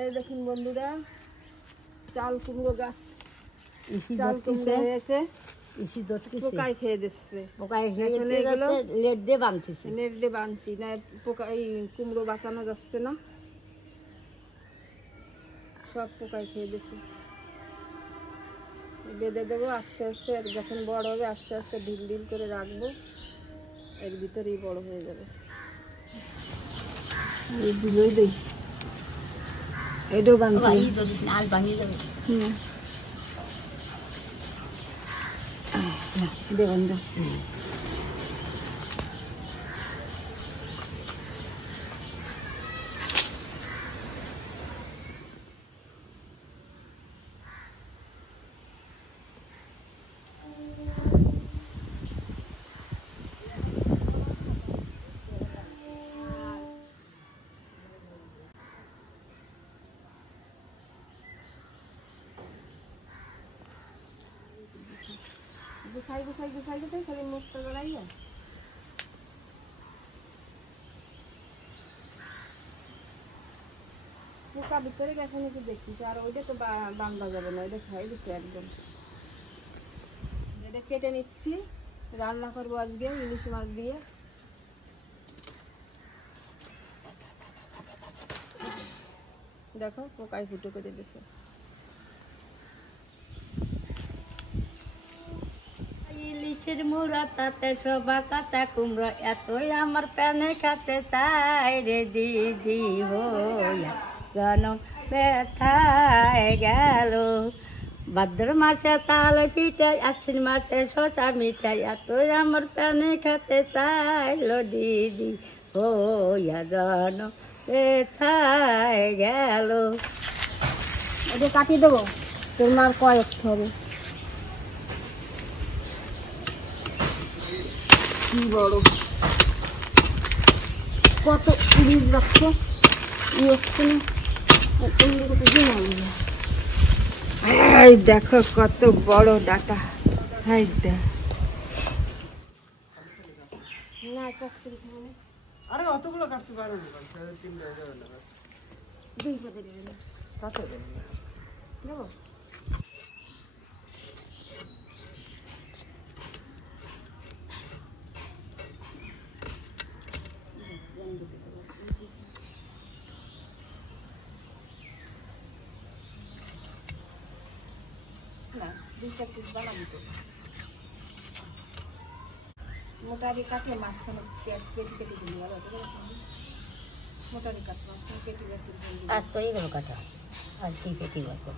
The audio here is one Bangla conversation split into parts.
এই দেখুন বন্ধুরা, চাল কুমড়ো গাছ, চাল কুমড়ো হয়েছে, পোকায় খেয়ে দিচ্ছে। পোকায় খেয়ে এগুলো লেট দিয়ে বাঁধতেছে, নেট দিয়ে বাঁধছি না, পোকা এই কুমড়ো বাঁচানো যাচ্ছে না, সব পোকায় খেয়ে দিচ্ছে। বেঁধে দেবো আস্তে আস্তে, যখন বড় হবে আস্তে আস্তে ঢিল ঢিল করে রাখবো, এর ভিতরেই বড় হয়ে যাবে। দিই দিই এটাও বানিয়ে যাবে। দেবেন দা গুছাই খালি মুখটা গড়াইয়া পোকা ভিতরে গেছে নাকি দেখছিস। আর ওইটা তো বান্ধা যাবে না, ওইটা খাই দিচ্ছে একদম। এটা কেটে নিচ্ছি, রান্না করবো আজকে ইলিশ মাছ দিয়ে। দেখো পোকায় ফুটো করে দিছে। ইলিশের মুড়া তাতে শোভা কাঁচা কুমড়ো, এতই আমার প্রাণে খাতে চাই রে দিদি হইয়া জনম ব্যথায় গেল। ভাদ্র মাসে তাল পিঠাই, আশ্বিন মাসে শশা মিঠাই, এতই আমার প্রাণে খাতে চাইল দিদি হইয়া জনম ব্যথায় গেল। এটা কাটিয়ে দেবো, তোর মার কয়েক হবে। কি বড়, কত ইলিশ রাখছো এই দেখো কত বড় ডাটা। আরে অতগুলো কাটতে পারো না, তিনটা হয়ে যাবে না, দুই পদে দেবেন কত দেবেন দেবো। না দুই চার পিস বানাবি তো, মোটারি কাটে মাঝখানে কেটে কেটে দিবি, আর মোটারি কাট মাঝখানে কেটে কেটে দিবি। আর তো এইগুলো কাটা আর কি কেটে করবো।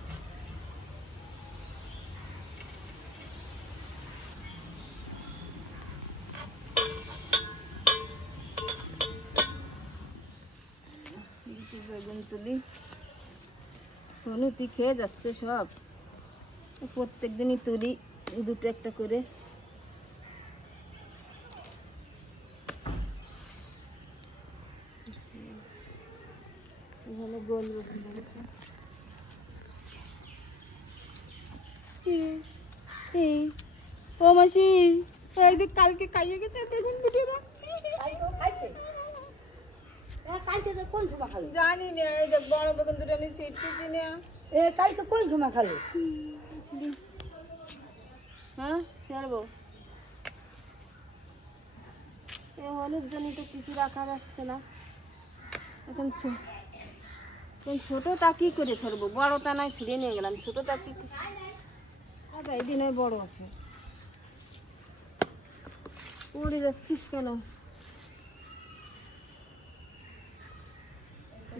বেগুন তুলি, অনুতি খেয়ে যাচ্ছে সব, প্রত্যেক দিনই তুলি দুটো একটা করে। এখানে গোল রকম ও মাসি, একদিন কালকে খাইয়ে গেছে বেগুন দুটো রাখছি। জানি না, এই দেখ বড় বেগুন দুটো আমি ছিটতেছি না। কালকে কোন সময় খালো? হ্যাঁ ছাড়বো, অনেক জনই তো কিছু রাখা যাচ্ছে না এখন। ছোটটা কি করে ছাড়বো, বড়টা নয় ছিঁড়ে নিয়ে গেলাম, ছোটটা কি এই দিন বড় আছে। পড়ে যাচ্ছিস কেন?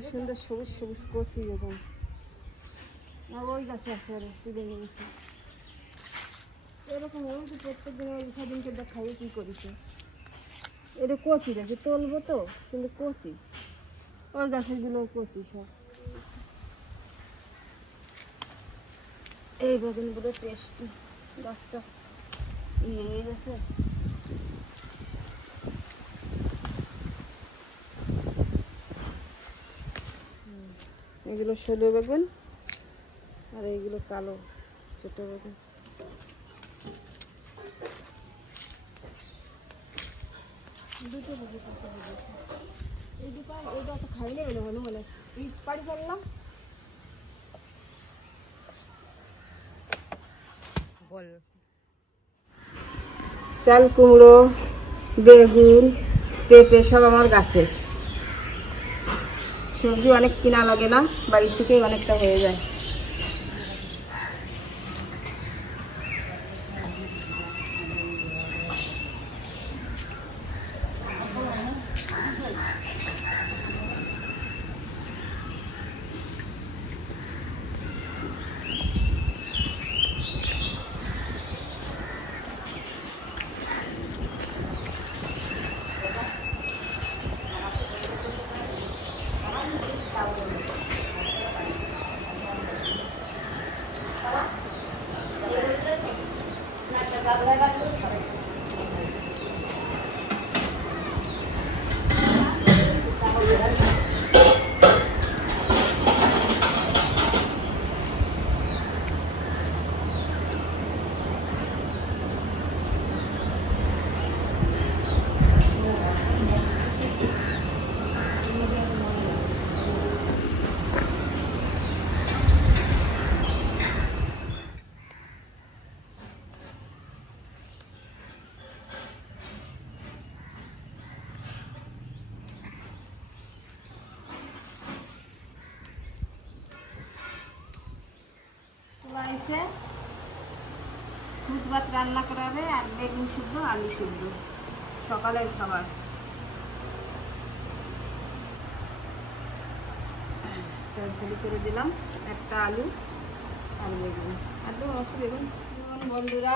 সুন্দর সবুজ সবুজ কচি এরকম, ওই গাছে আছে আরো তুলে নিয়েছি এরকম। ওই তো প্রত্যেক দিন ওই সেদিনকে দেখাই কি করেছে। এটা কচি দেখে তুলবো তো, কিন্তু কচি, ওই গাছের গুলো কচি সব। এই বেগুনগুলো টেস্টি, গাছটা ইয়ে গেছে। এগুলো ষোলো বেগুন আর এইগুলো কালো ছোট বেগুন। দুটো বেগুন এই দুটো, এইটা তো খাইলে হলো হলো বলে এই বাড়ি করলাম বল। চাল কুমড়ো, বেগুন, পেঁপে সব আমার গাছের। সবজি অনেক কিনা লাগে না, বাড়ি থেকেই অনেকটা হয়ে যায়। এসে দুধ ভাত রান্না করা হবে আর বেগুন সিদ্ধ, আলু সিদ্ধ, সকালের খাবার। তরকারি করে দিলাম, একটা আলু আর বেগুন, একদম মস্ত বেগুন। বন্ধুরা,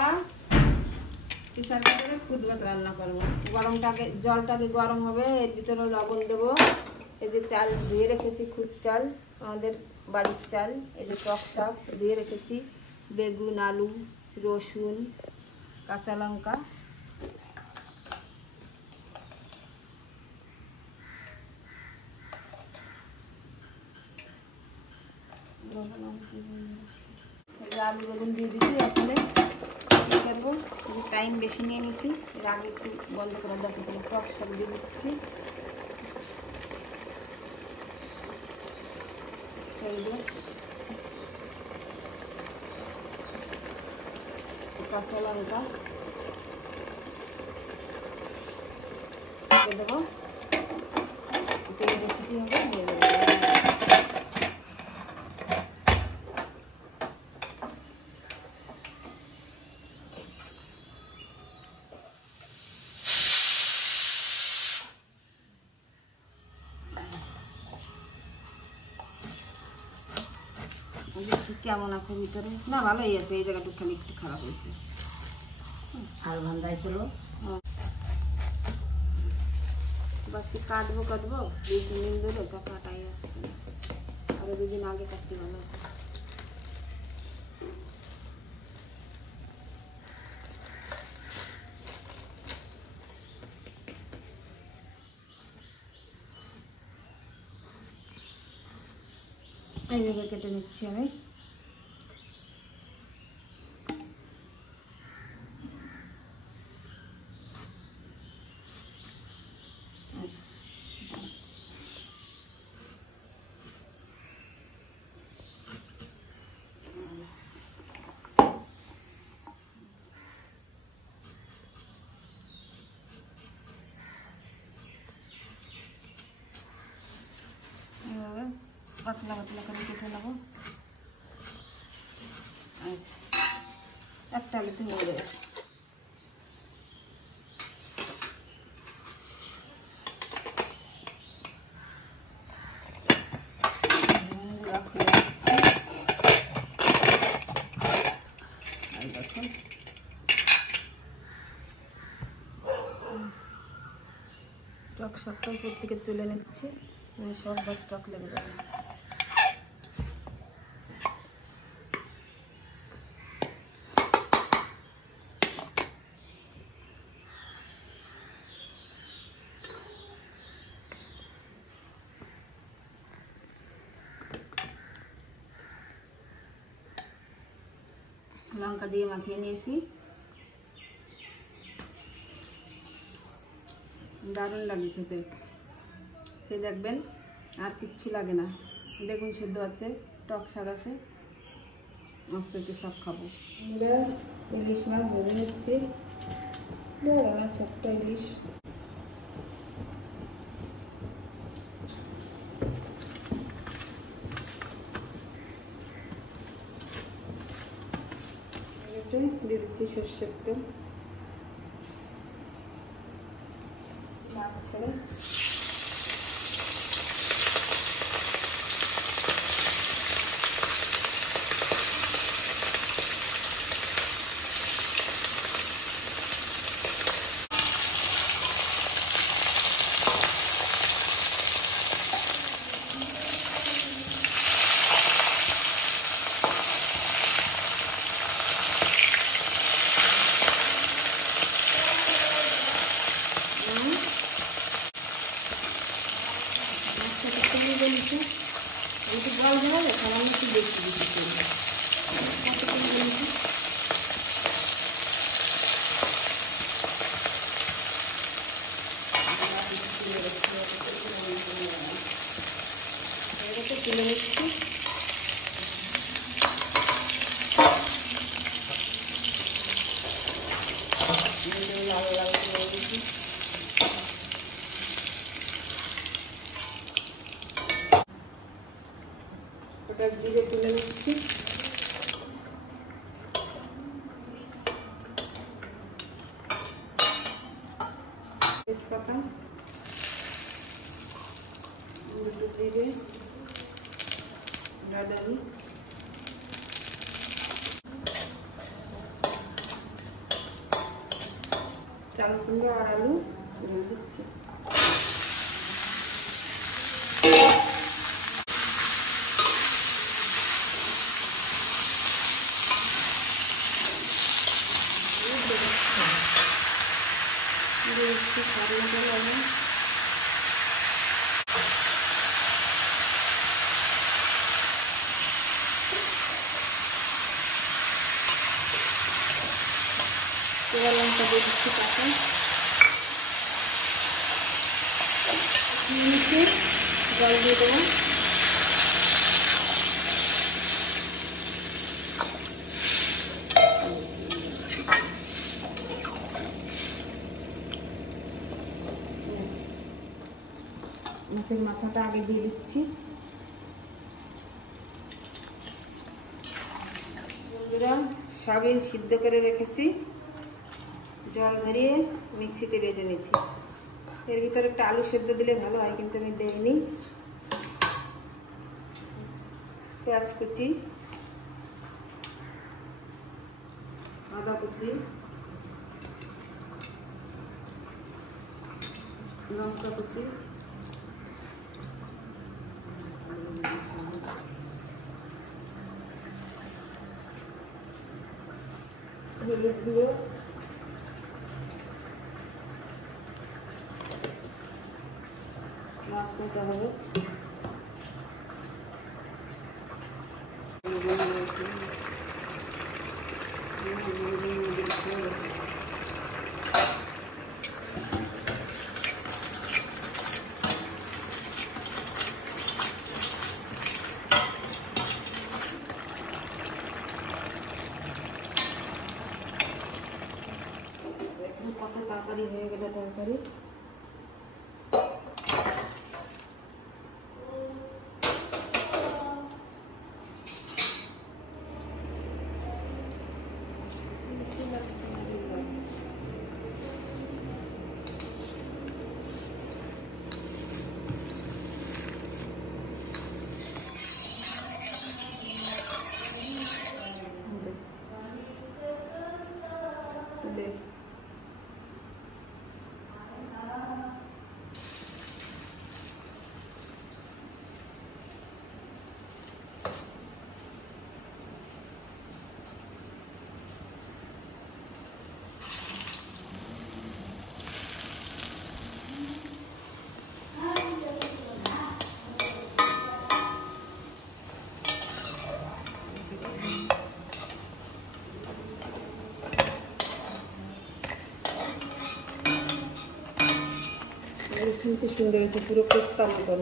প্রেসার কুকারে দুধ ভাত রান্না করবো। গরমটাকে, জলটাকে গরম হবে, এর ভিতরে লবণ দেবো। এই যে চাল ধুয়ে রেখেছি, খুদ চাল, আমাদের বাড়ির চাল। এই যে টক শাক ধুয়ে রেখেছি, বেগুন, আলু, রসুন, কাঁচা লঙ্কা, আলু বেগুন দিয়ে দিচ্ছি। আসলে কী করবো, টাইম বেশি নিয়ে নিছি, এর আগে একটু বন্ধ করার দরকার ছিল। টক শাক দিয়ে দিচ্ছি, কাঁচা লঙ্কা দিয়ে দেবো। তেল রেসিপি হবে, দিয়ে দেবো। কেমন আছে ভিতরে? না, ভালোই আছে। এই জায়গাটা খালি একটু খারাপ হয়েছে, আর ভান্ডায় ছিল। বাসি কাটবো 2-3 দিন ধরে, তা কাটাই আসছে না। আরো 2 দিন আগে কাটতে ভালো হতো। এইভাবে কেটে নিচ্ছি আমি। পাতলা পাতলা করে কেটে নেব। একটা আলুতে হয়ে যাবে। টক শাকটা উপর থেকে তুলে নিচ্ছি, সব ভাত টক লেগে যাবে। লঙ্কা দিয়ে মাখিয়ে নিয়েছি, দারুণ লাগে খেতে। খেয়ে দেখবেন, আর কিচ্ছু লাগে না। বেগুন সিদ্ধ আছে, টক শাক আছে, আস্তে আস্তে সব খাবো। ইলিশ মাছ ভেজে নিচ্ছি, বড় না ছোট্ট ইলিশ। দিয়ে দিচ্ছি সর্ষের তেল, মাছ ছেড়ে জল দেওয়া যায়, সামান্য একটু বেশি বেশি করবো। তুলে নিচ্ছি, লাল লাল করে দিচ্ছি। ওটা দিয়ে তুলে নিচ্ছি। তেজপাতা দুটো দিয়ে রাঁধুনি, চাল কুমড়ো আর আলু দিয়ে দিচ্ছি। পেঁয়াজ লঙ্কা দিয়ে দিচ্ছি কাঁচা, মিশিয়ে জল দিয়ে দেবো। মাছের মাথাটা আগে দিয়ে দিচ্ছি। বন্ধুরা, সয়াবিন সিদ্ধ করে রেখেছি, জল ধরিয়ে মিক্সিতে বেটে নিয়েছি। এর ভিতরে একটা আলু সেদ্ধ দিলে ভালো হয়, কিন্তু আমি দেইনি। পেঁয়াজ কুচি, আদা কুচি, লঙ্কা কুচি, হলুদ গুঁড়ো, মাছ ভাজা হবে, কত তাড়াতাড়ি হয়ে গেল তরকারি। কিন্তু সুন্দর হয়েছে, পুরো কোপ্তা মতন।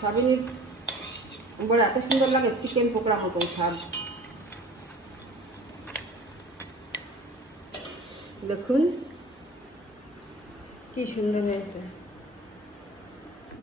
সয়াবিনের বড়া এত সুন্দর লাগে, চিকেন পকোড়া মতো স্বাদ। দেখুন কি সুন্দর হয়েছে।